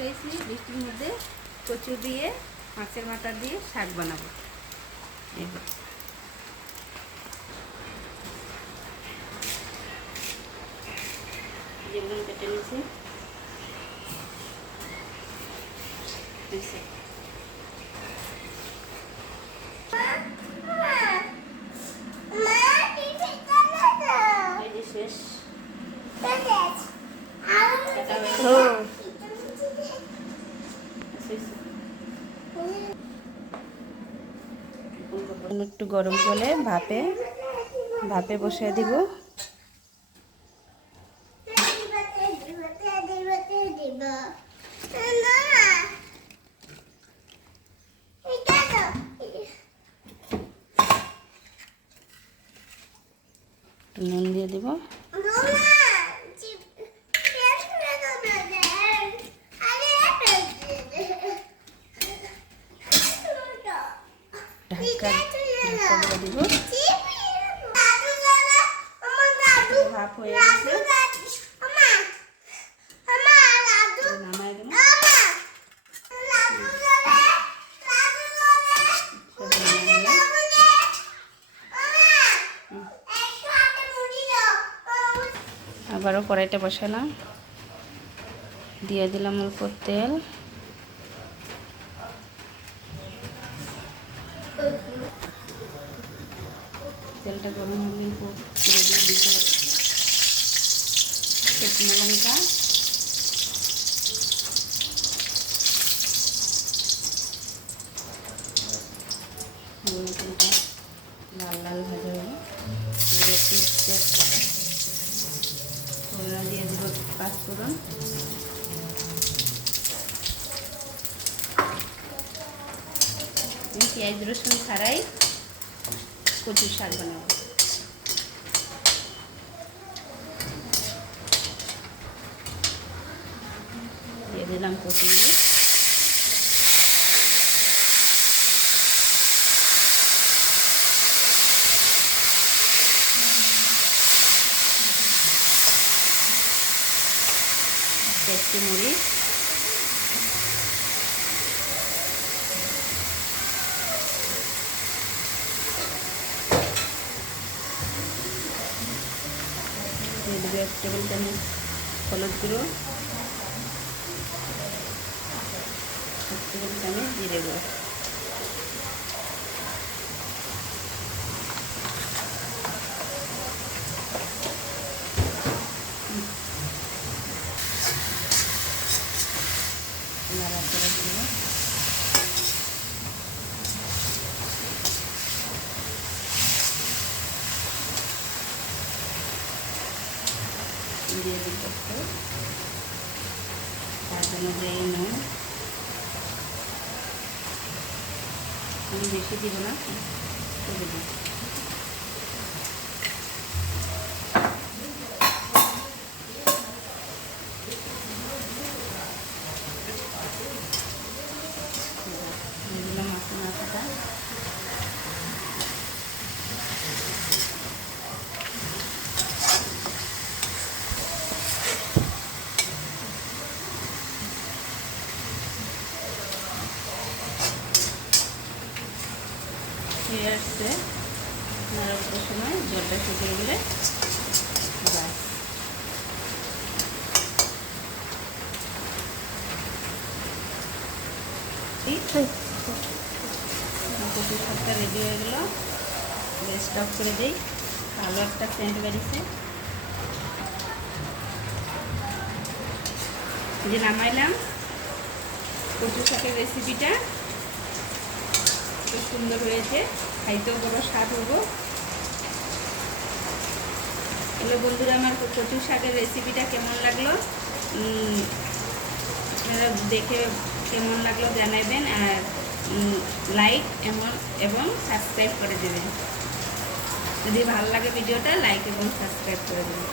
চলে এসেছি বৃষ্টির মধ্যে কচু দিয়ে মাছের মাথা দিয়ে শাক বানাবো। যেগুলো কেটে নিয়েছি শেষ একটু গরম জলে ভাপে বসিয়ে দিব। নুন দিয়ে দিব। ঢাকা দিব। ভাপ হয়ে গেছে, নামাই দেব। আবারও কড়াইটা বসালাম, দিয়ে দিলাম অল্প তেল। তেলটা গরম হলে দিয়ে দিতে শুকনো লঙ্কা, লাল লাল ভাজা হলো ফোড়ন দিয়ে দেবো পাঁচফোড়ন। পেঁয়াজ রসুন ছাড়াই কচুর শাক বানাবো। দিয়ে দিলাম কোথমির। পেঁয়াজ মরিচ, দিয়ে দেবো 1 টেবিল চামচ হলুদ গুঁড়ো, 1 টেবিল চামচ জিরে গুঁড়ো। নাড়াচাড়া দিব। দিয়ে দিতে তার জন্য যে নুন আমি বেশি দিব না, দেব। দিলাম মাছের মাথাটা, হয়ে আসছে। নাড়ার সময় জলটা শুকিয়ে গেলে ব্যাস কচুর শাকটা রেডি হয়ে গেল। গ্যাসটা অফ করে দিই। ভালো একটা সেন্ট বেরিয়েছে। যে নামাইলাম কচু শাকের রেসিপিটা খুব সুন্দর হয়েছে, খাইতেও বড় স্বাদ হবো। এগুলো বন্ধুরা, আমার কচু শাকের রেসিপিটা কেমন লাগলো আপনারা দেখে কেমন লাগলো জানাবেন, আর লাইক এবং সাবস্ক্রাইব করে দেবেন। যদি ভালো লাগে ভিডিওটা লাইক এবং সাবস্ক্রাইব করে দেবেন।